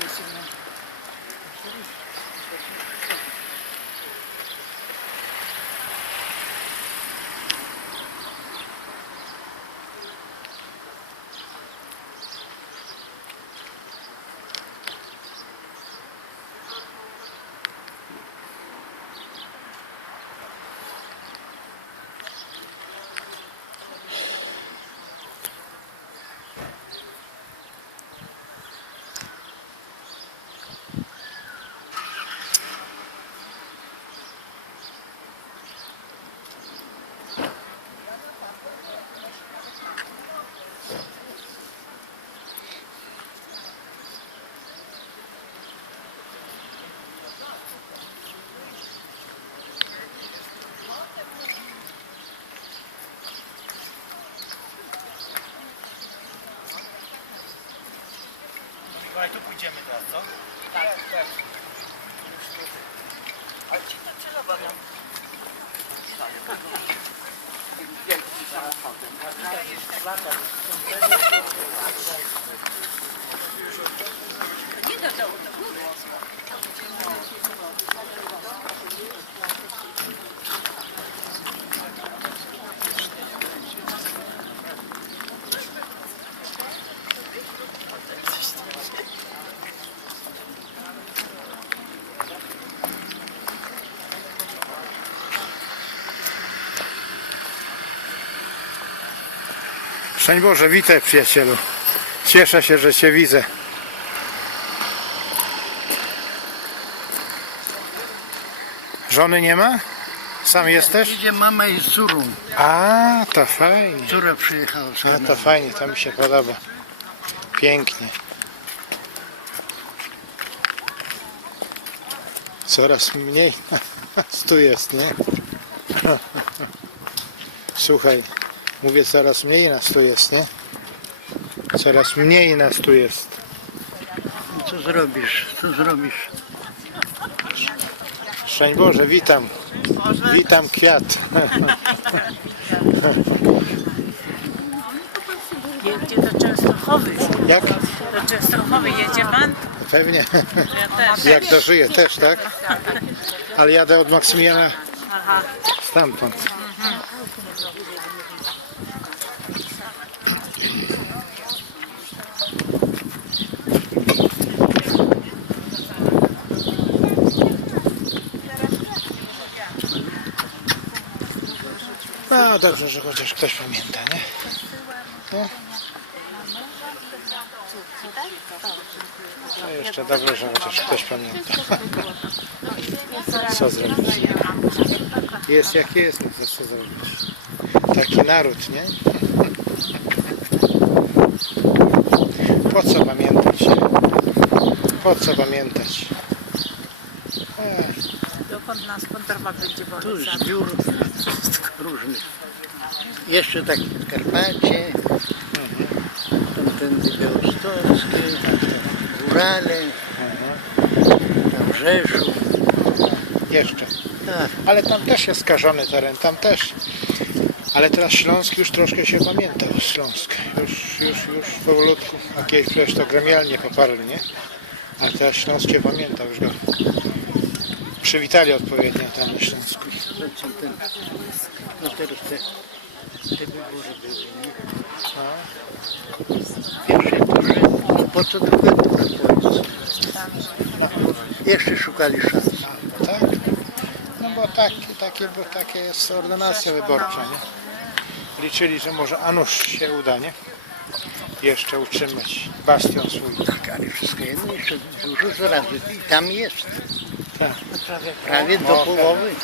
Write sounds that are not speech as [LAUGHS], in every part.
difícil, né? Tu pójdziemy teraz, co? Tak, tak. Ale ci to celowo nam. Tym wielkim samochodem? Nie do dołu, do góry. Szczęść Boże, witaj przyjacielu. Cieszę się, że Cię widzę. Żony nie ma? Sam jesteś? Idzie mama i z córą. A, to fajnie. Córa przyjechała z No Kanady. to fajnie, to mi się podoba. Pięknie. Coraz mniej nas [LAUGHS] tu jest, nie? [LAUGHS] Słuchaj, mówię coraz mniej nas tu jest, nie? Coraz mniej nas tu jest. Co zrobisz? Co zrobisz? Szczęść Boże, witam. Witam kwiat. Jedzie do Częstochowy. Jak? Do Częstochowy jedzie pan? Pewnie. Ja też. Jak dożyję też, tak? Ale jadę od Maksymiliana Aha. stamtąd. No dobrze, że chociaż ktoś pamięta, nie? No. No jeszcze dobrze, że chociaż ktoś pamięta. Co zrobić? Jest jak jest, no to co zrobić? Taki naród, nie? Po co pamiętać? Po co pamiętać? Ech, Dokąd nas kontrwa będzie Tu zbiór różnych. Jeszcze takie w Karpacie, tamtędy Białostockie, Górale, tam Rzeszów. jeszcze. Tak, Ale tam też jest skażony teren, tam też. Ale teraz Śląsk już troszkę się pamięta. Śląsk. Już, już, już powolutku. A kiedyś przecież to gremialnie poparli, nie? Ale teraz Śląsk się pamięta. Już go przywitali odpowiednio tam ten, no teraz te, te wybory były, nie? Pierwsze turze, po co drugie? Jeszcze szukali szans. Tak? No bo tak, takie, bo takie jest ordynacja wyborcza, nie? Liczyli, że może a nuż się uda, nie? Jeszcze utrzymać bastion swój. Tak, ale wszystko jedno jeszcze dużo zarazy i tam jest. Tak. Prawie, prawie do No, połowy.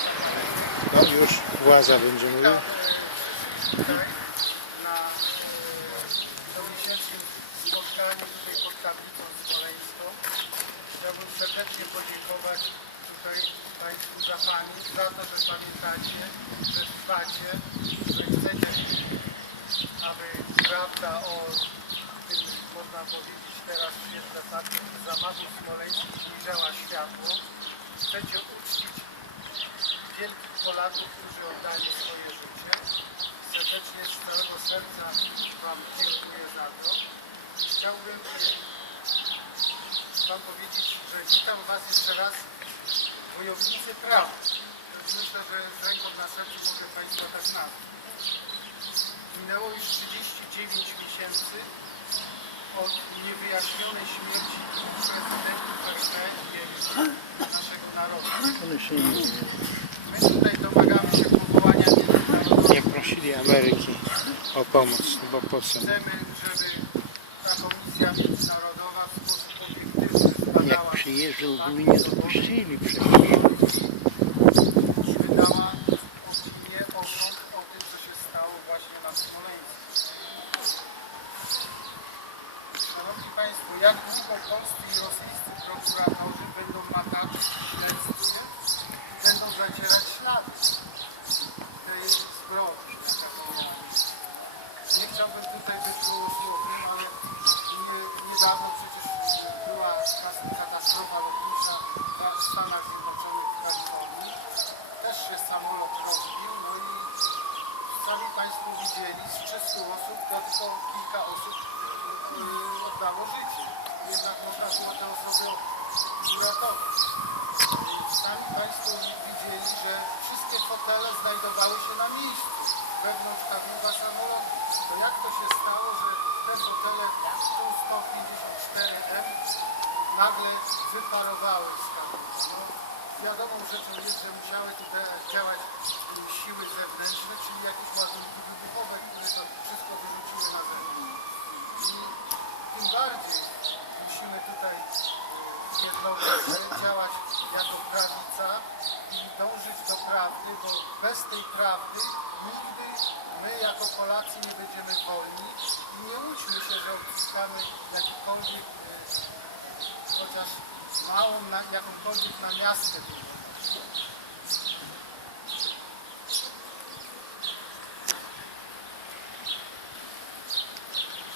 No już władza będzie mówiła. comiesięcznym spotkaniu tutaj pod tablicą smoleńską. Chciałbym serdecznie podziękować tutaj Państwu za pamięć, za to, że pamiętacie, że trwacie, że chcecie, aby prawda o tym, można powiedzieć teraz w świetle faktu zamachu smoleńskich ujrzała światło. Chcecie uczcić wielkich Polaków, którzy oddali swoje życie. Serdecznie z całego serca Wam dziękuję za to. Chciałbym Wam powiedzieć, że witam Was jeszcze raz wojownicy prawa. Myślę, że z ręką na sercu mogę Państwa tak nazwać. Minęło już 39 miesięcy od niewyjaśnionej śmierci prezydentów RP i naszego narodu. My tutaj domagamy się powołania. Nie prosili Ameryki o pomoc, no bo po co? Chcemy, żeby ta komisja międzynarodowa w sposób obiektywny zbadała Jak przyjeżdżał, były nie dopuścili przecież. niedawno przecież e, była katastrofa lotnicza w Stanach Zjednoczonych w Kalifornii. Też się samolot rozbił, no i sami Państwo widzieli, z 300 osób to tylko kilka osób e, oddało życie. Jednak można było te osoby uratować. Sami Państwo widzieli, że wszystkie fotele znajdowały się na miejscu, wewnątrz kadłuba samolotu. To jak to się stało, że te fotele Tu-154M nagle wyparowały z kabiny? No, wiadomą rzeczą jest, że musiały tutaj działać y, siły zewnętrzne, czyli jakieś ładunki wybuchowe, które to wszystko wyrzuciły na zewnątrz. I tym bardziej musimy tutaj jednocześnie działać jako prawica i dążyć do prawdy, bo bez tej prawdy nigdy my jako Polacy nie będziemy wolni i nie łudźmy się, że odzyskamy jakikolwiek chociaż małą, na, jakąkolwiek namiastkę.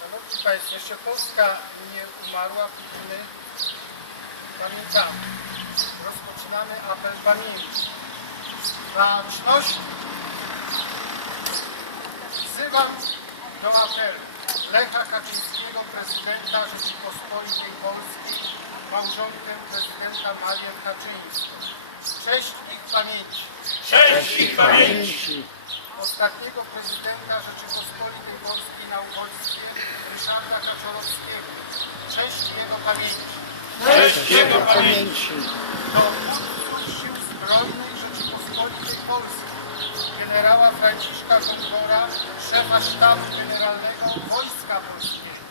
Szanowni Państwo, jeszcze Polska nie umarła, póki my pamiętamy. Rozpoczynamy apel pamięci. Baczność. Wzywam do apelu Lecha Kaczyńskiego, prezydenta Rzeczypospolitej Polskiej, małżonkę prezydenta Marię Kaczyńską. Cześć ich pamięci. Pamięci. Ostatniego prezydenta Rzeczypospolitej Polskiej na uchodźstwie Ryszarda Kaczorowskiego. Cześć jego pamięci. Cześć Jego pamięci. Sił Zbrojnych Rzeczypospolitej Polskiej, generała Franciszka Kongora, szefa sztabu generalnego Wojska Polskiego,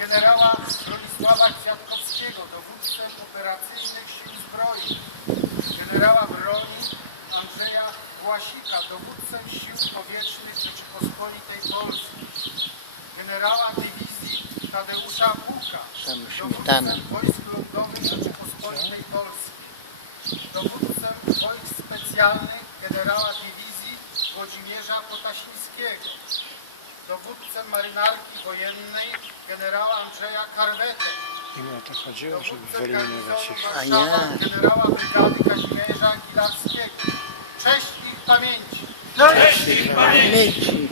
generała Bronisława Kwiatkowskiego, dowódcę operacyjnych Sił Zbrojnych, generała broni Andrzeja Własika, dowódcę Sił Powietrznych Rzeczypospolitej Polskiej, generała dywizji Tadeusza Buka, Sam dowódcę śmietana. Wojsk Lądowych Rzeczypospolitej Polskiej, dowódcę wojsk specjalnych generała dywizji Włodzimierza Potasińskiego, dowódcę marynarki wojennej generała Andrzeja Karwetę, Im o to chodziło, żeby wyeliminować ich. A nie. generała brygady Kazimierza Gilarskiego. Cześć ich pamięci! Pamięci.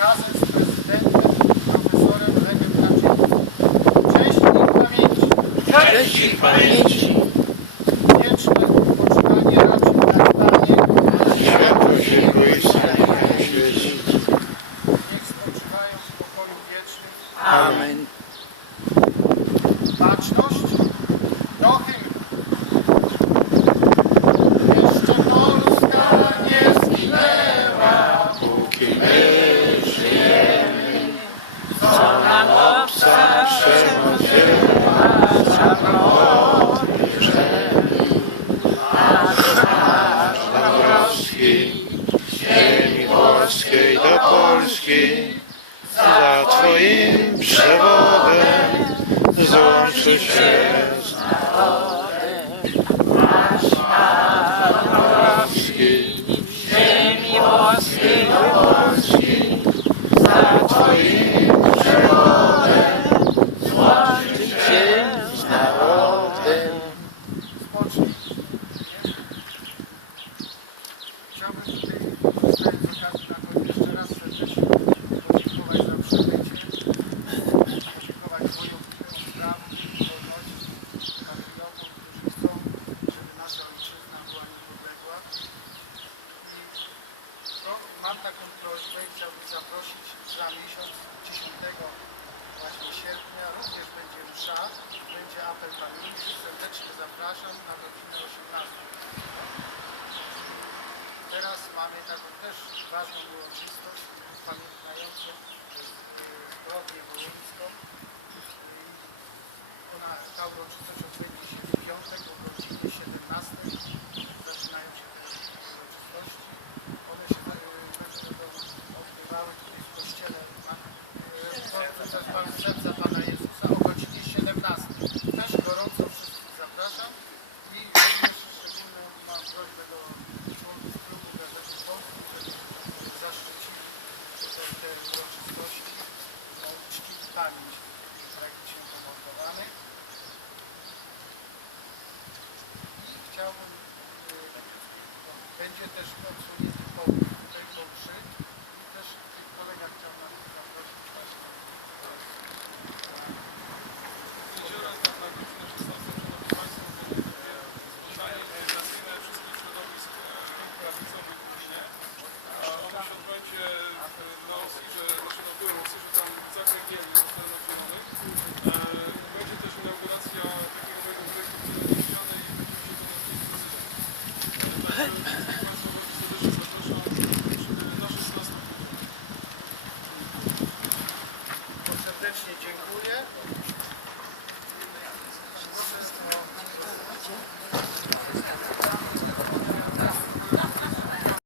Razem z prezydentem profesorem Lechem Kaczyńskim. Cześć ich pamięci. Cześć Ich pamięci. Wieczne odpoczywanie raczej na stanie. Światłość Jego istnienia świeci. Niech spoczywają w pokoju wiecznym. Amen. Baczność do hymnu. Jeszcze Polska nie zginęła, Póki my żyjemy, co nam obca przemoc wzięła, samolot bierzemy. Nasz Dąbrowski, ziemi polskiej do Polski, za Twoim przewodem narodem. Nasz Dąbrowski, ziemi Polski, za Twoim przewodem złączy się. Chciałbym tutaj z okazji zapraszam na godzinę 18. Teraz mamy taką też ważną uroczystość upamiętniającą e, zbrodnię wołyńską. E, ona, ta uroczystość odbędzie się w piątek o godzinie 17. Zaczynają się te uroczystości. One się e, będą odbywały tutaj w kościele. Pan, pan, pan, pan, po krzyk.